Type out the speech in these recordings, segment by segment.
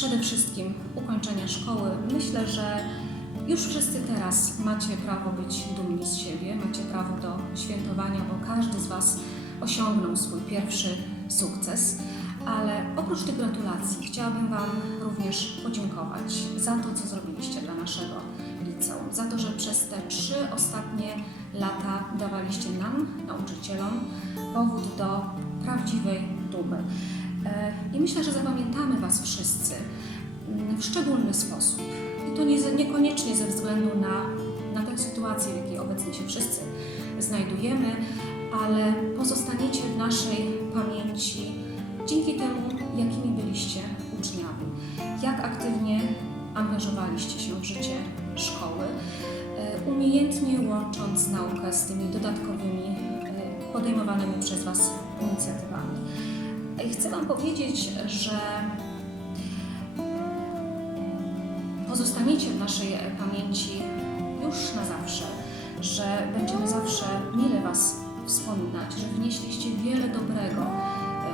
przede wszystkim ukończenia szkoły. Myślę, że już wszyscy teraz macie prawo być dumni z siebie, macie prawo do świętowania, bo każdy z Was osiągnął swój pierwszy sukces. Ale oprócz tych gratulacji chciałabym Wam również podziękować za to, co zrobiliście dla naszego liceum, za to, że przez te trzy ostatnie lata dawaliście nam, nauczycielom, powód do prawdziwej dumy. E, I myślę, że zapamiętamy Was wszyscy mm, w szczególny sposób. I to nie, niekoniecznie ze względu na, na tę sytuację, w jakiej obecnie się wszyscy znajdujemy, ale pozostaniecie w naszej pamięci dzięki temu, jakimi byliście uczniami, jak aktywnie angażowaliście się w życie szkoły, e, umiejętnie łącząc naukę z tymi dodatkowymi e, podejmowanymi przez Was inicjatywami. I chcę Wam powiedzieć, że pozostaniecie w naszej pamięci już na zawsze, że będziemy zawsze mile Was wspominać, że wnieśliście wiele dobrego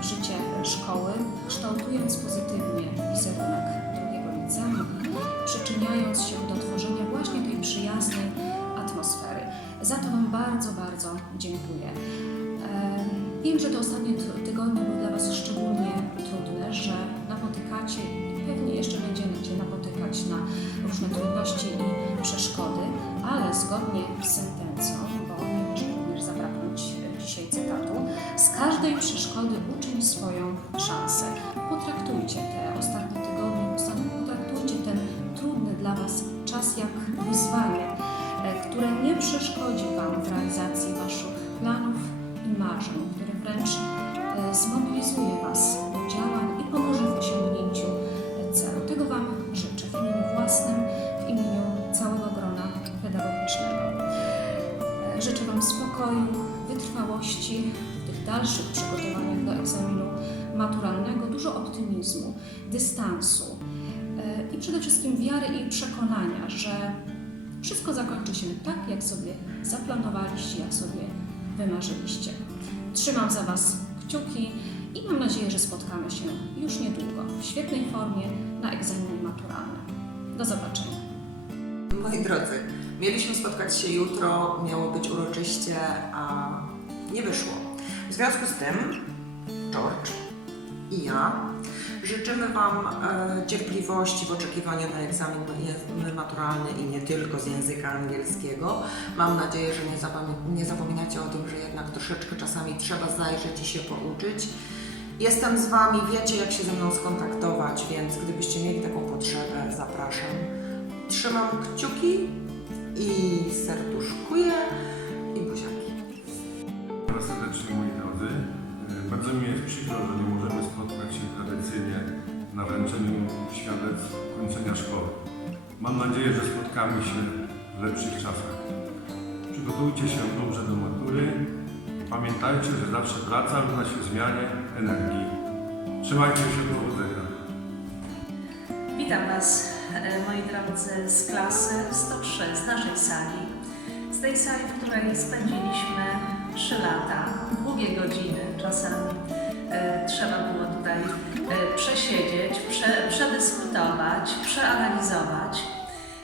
w życie szkoły, kształtując pozytywnie wizerunek drugiego liceum przyczyniając się do tworzenia właśnie tej przyjaznej atmosfery. Za to Wam bardzo, bardzo dziękuję. Em, Wiem, że te ostatnie ty- tygodnie były dla Was szczególnie trudne, że napotykacie i pewnie jeszcze będziecie napotykać na różne trudności i przeszkody, ale zgodnie z sentencją, bo nie może również zabraknąć dzisiaj cytatu, z każdej przeszkody uczyń swoją szansę. Potraktujcie te ostatnie tygodnie, potraktujcie ten trudny dla Was czas jak dalszych przygotowaniach do egzaminu maturalnego, dużo optymizmu, dystansu e, i przede wszystkim wiary i przekonania, że wszystko zakończy się tak, jak sobie zaplanowaliście, jak sobie wymarzyliście. Trzymam za Was kciuki i mam nadzieję, że spotkamy się już niedługo w świetnej formie na egzaminie maturalnym. Do zobaczenia. Moi drodzy, mieliśmy spotkać się jutro, miało być uroczyście, a nie wyszło. W związku z tym George i ja życzymy Wam e, cierpliwości w oczekiwaniu na egzamin maturalny i nie tylko z języka angielskiego. Mam nadzieję, że nie, nie zapominacie o tym, że jednak troszeczkę czasami trzeba zajrzeć i się pouczyć. Jestem z Wami, wiecie jak się ze mną skontaktować, więc gdybyście mieli taką potrzebę, zapraszam. Trzymam kciuki i serduszkuję Bardzo mi jest przykro, że nie możemy spotkać się tradycyjnie na wręczeniu świadectw kończenia szkoły. Mam nadzieję, że spotkamy się w lepszych czasach. Przygotujcie się dobrze do matury. Pamiętajcie, że zawsze praca równa się zmianie energii. Trzymajcie się, powodzenia. Witam Was, e, moi drodzy, z klasy 103, z naszej sali. Z tej sali, w której spędziliśmy 3 lata, długie godziny. Czasem e, trzeba było tutaj e, przesiedzieć, prze, przedyskutować, przeanalizować.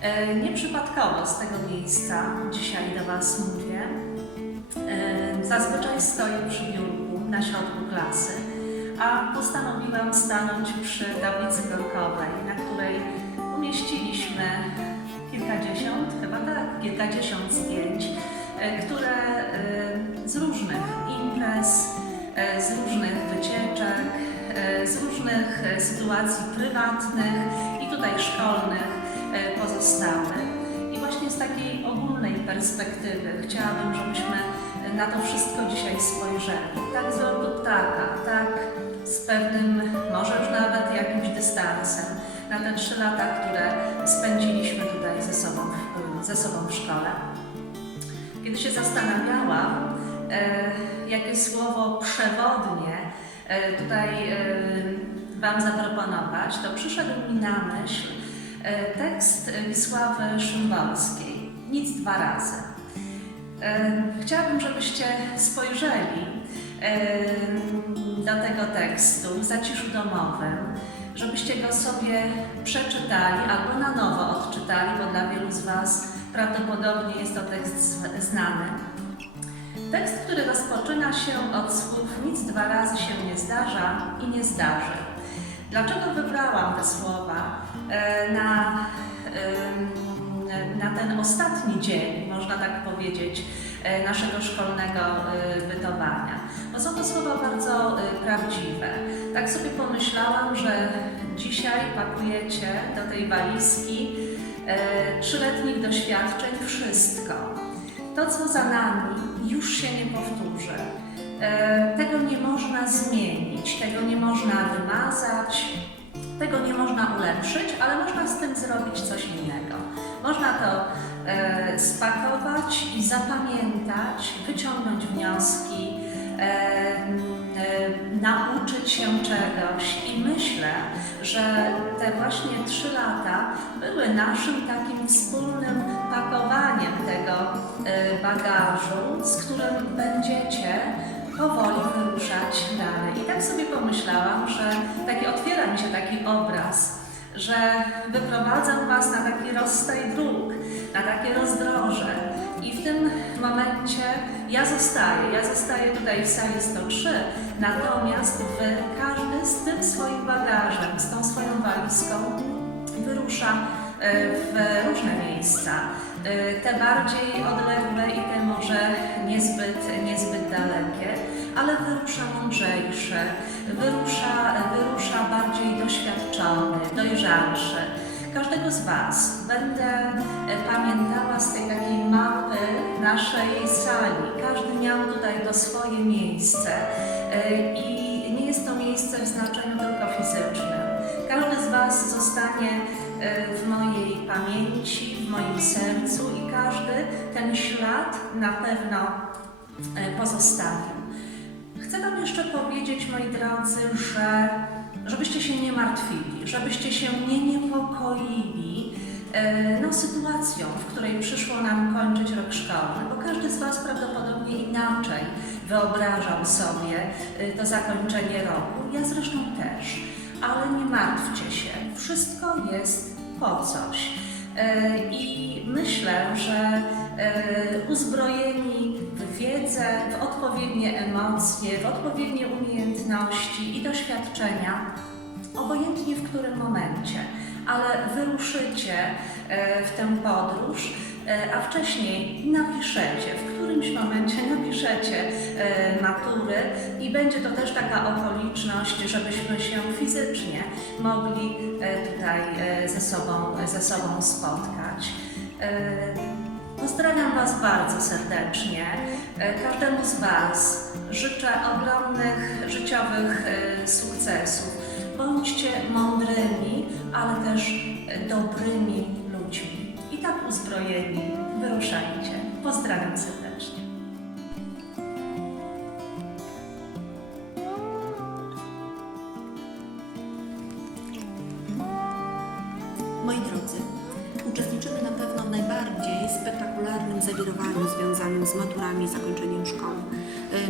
E, nieprzypadkowo z tego miejsca dzisiaj do Was mówię. Zazwyczaj stoję przy biurku na środku klasy a postanowiłam stanąć przy tablicy korkowej, na której umieściliśmy kilkadziesiąt, chyba tak, kilkadziesiąt zdjęć, które z różnych imprez, z różnych wycieczek, e, z różnych e, sytuacji prywatnych i tutaj szkolnych e, pozostały. I właśnie z takiej ogólnej perspektywy chciałabym, żebyśmy na to wszystko dzisiaj spojrzeli. Tak z lotu ptaka, tak z pewnym, może już nawet jakimś dystansem na te trzy lata, które spędziliśmy tutaj ze sobą, ze sobą w szkole. Kiedy się zastanawiałam, e, jakie słowo przewodnie e, tutaj e, Wam zaproponować, to przyszedł mi na myśl e, tekst Wisławy Szymborskiej. Nic dwa razy. E, Chciałabym, żebyście spojrzeli e, do tego tekstu w zaciszu domowym, żebyście go sobie przeczytali albo na nowo odczytali, bo dla wielu z Was prawdopodobnie jest to tekst znany. Tekst, który rozpoczyna się od słów nic dwa razy się nie zdarza i nie zdarzy. Dlaczego wybrałam te słowa e, na, na ten ostatni dzień, można tak powiedzieć, e, naszego szkolnego e, bytowania? Bo są to słowa bardzo prawdziwe. Tak sobie pomyślałam, że dzisiaj pakujecie do tej walizki trzyletnich doświadczeń wszystko. To, co za nami, już się nie powtórzy. E, Tego nie można zmienić, tego nie można wymazać, tego nie można ulepszyć, ale można z tym zrobić coś innego. Można to e, spakować i zapamiętać, wyciągnąć wnioski, e, nauczyć się czegoś i właśnie trzy lata były naszym takim wspólnym pakowaniem tego e, bagażu, z którym będziecie powoli wyruszać dalej. I tak sobie pomyślałam, że taki otwiera mi się taki obraz, że wyprowadzam Was na taki rozstaj dróg, na takie rozdroże. I w tym momencie ja zostaję, ja zostaję tutaj w sali 103, natomiast Wy, każdy z tym swoim bagażem, z tą swoją walizką wyrusza e, w różne miejsca. E, Te bardziej odległe i te może niezbyt, niezbyt dalekie, ale wyrusza mądrzejszy, wyrusza, wyrusza bardziej doświadczony, dojrzalszy. Każdego z Was będę e, pamiętała z tej takiej mapy naszej sali. Każdy miał tutaj to swoje miejsce i nie jest to miejsce w znaczeniu tylko fizycznym. Każdy z Was zostanie e, w mojej pamięci, w moim sercu i każdy ten ślad na pewno e, pozostawił. Chcę Wam jeszcze powiedzieć, moi drodzy, że żebyście się nie martwili, żebyście się nie niepokoili e, no, sytuacją, w której przyszło nam kończyć rok szkolny, bo każdy z Was prawdopodobnie inaczej wyobrażał sobie to zakończenie roku. Ja zresztą też, ale nie martwcie się, wszystko jest po coś. E, I myślę, że e, uzbrojeni w wiedzę, w odpowiednie emocje, w odpowiednie umiejętności i doświadczenia, obojętnie w którym momencie, ale wyruszycie e, w tę podróż, a wcześniej napiszecie, w którymś momencie napiszecie e, matury i będzie to też taka okoliczność, żebyśmy się fizycznie mogli e, tutaj e, ze sobą, ze sobą spotkać. E, Pozdrawiam Was bardzo serdecznie. Każdemu z Was życzę ogromnych życiowych sukcesów. Bądźcie mądrymi, ale też dobrymi ludźmi. I tak uzbrojeni wyruszajcie. Pozdrawiam serdecznie. Związanym z maturami i zakończeniem szkoły.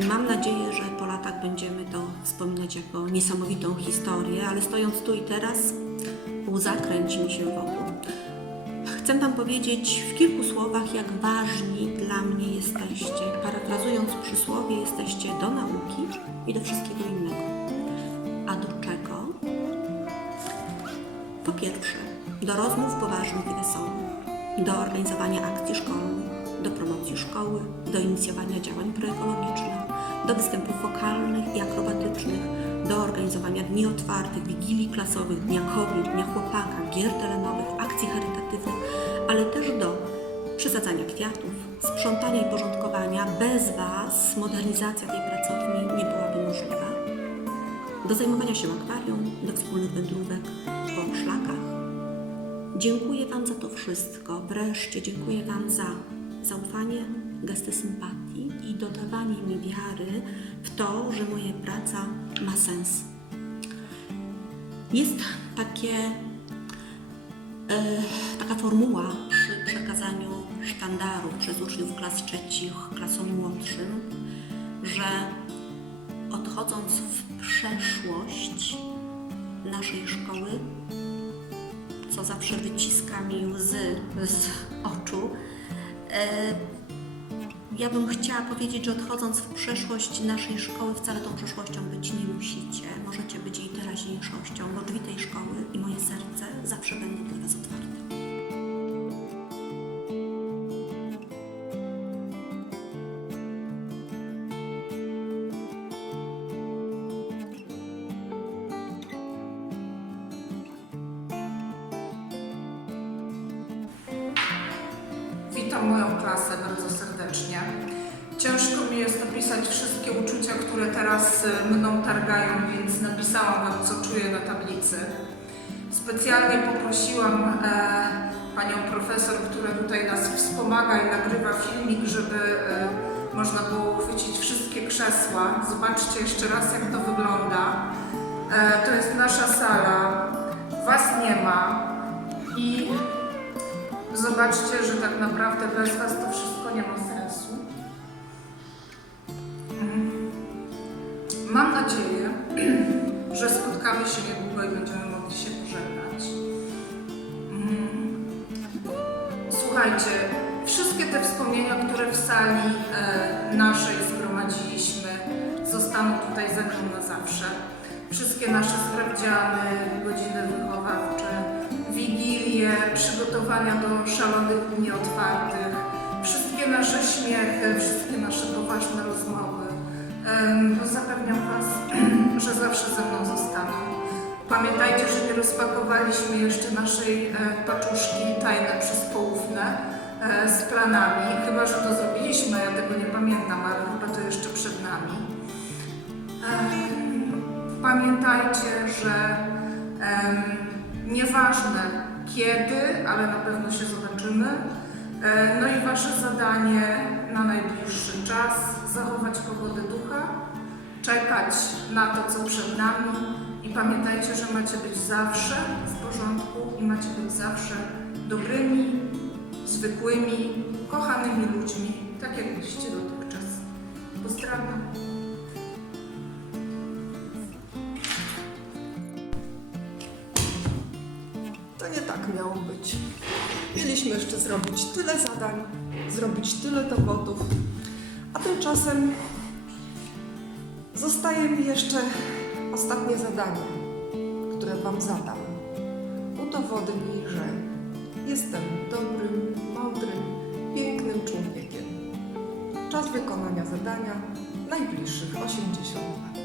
Y, Mam nadzieję, że po latach będziemy to wspominać jako niesamowitą historię, ale stojąc tu i teraz, łza mi się wokół. Chcę Wam powiedzieć w kilku słowach, jak ważni dla mnie jesteście. Parafrazując przysłowie, jesteście do nauki i do wszystkiego innego. A do czego? Po pierwsze, do rozmów poważnych i wesołych, do organizowania akcji szkolnych, do promocji szkoły, do inicjowania działań proekologicznych, do występów wokalnych i akrobatycznych, do organizowania dni otwartych, wigilii klasowych, dnia kobiet, dnia chłopaka, gier terenowych, akcji charytatywnych, ale też do przysadzania kwiatów, sprzątania i porządkowania. Bez Was modernizacja tej pracowni nie byłaby możliwa do zajmowania się akwarium, do wspólnych wędrówek po szlakach. Dziękuję Wam za to wszystko. Wreszcie dziękuję Wam za zaufanie, gesty sympatii i dodawanie mi wiary w to, że moja praca ma sens. Jest takie, e, taka formuła przy przekazaniu sztandarów przez uczniów klas trzecich klasom młodszym, że odchodząc w przeszłość, naszej szkoły, co zawsze wyciska mi łzy z oczu. E, ja bym chciała powiedzieć, że odchodząc w przeszłość naszej szkoły, wcale tą przeszłością być nie musicie. Możecie być jej teraźniejszością, bo drzwi tej szkoły i moje serce zawsze będą dla Was otwarte. Witam moją klasę bardzo serdecznie. Ciężko mi jest opisać wszystkie uczucia, które teraz y, mną targają, więc napisałam Wam, co czuję na tablicy. Specjalnie poprosiłam e, panią profesor, która tutaj nas wspomaga i nagrywa filmik, żeby e, można było uchwycić wszystkie krzesła. Zobaczcie jeszcze raz, jak to wygląda. E, to jest nasza sala. Was nie ma. I Zobaczcie, że tak naprawdę bez Was to wszystko nie ma sensu. Mm. Mam nadzieję, że spotkamy się niedługo i będziemy mogli się pożegnać. Mm. Słuchajcie, wszystkie te wspomnienia, które w sali e, naszej zgromadziliśmy, zostaną tutaj mną na zawsze. Wszystkie nasze sprawdziany, godziny wychowawcze, wigilie, przygotowania do szalonych dni otwartych, wszystkie nasze śmiechy, wszystkie nasze poważne rozmowy. Zapewniam Was, że zawsze ze mną zostaną. Pamiętajcie, że nie rozpakowaliśmy jeszcze naszej e, paczuszki tajne przez poufne e, z planami. Chyba, że to zrobiliśmy, ja tego nie pamiętam, ale chyba to jeszcze przed nami. Pamiętajcie, że nieważne kiedy, ale na pewno się zobaczymy. E, No i Wasze zadanie na najbliższy czas zachować pogodę ducha, czekać na to, co przed nami i pamiętajcie, że macie być zawsze w porządku i macie być zawsze dobrymi, zwykłymi, kochanymi ludźmi, tak jak byliście dotychczas. Pozdrawiam. Mieliśmy jeszcze zrobić tyle zadań, zrobić tyle dowodów, a tymczasem zostaje mi jeszcze ostatnie zadanie, które Wam zadam. Udowodnij, że jestem dobrym, mądrym, pięknym człowiekiem. Czas wykonania zadania najbliższych 80 lat.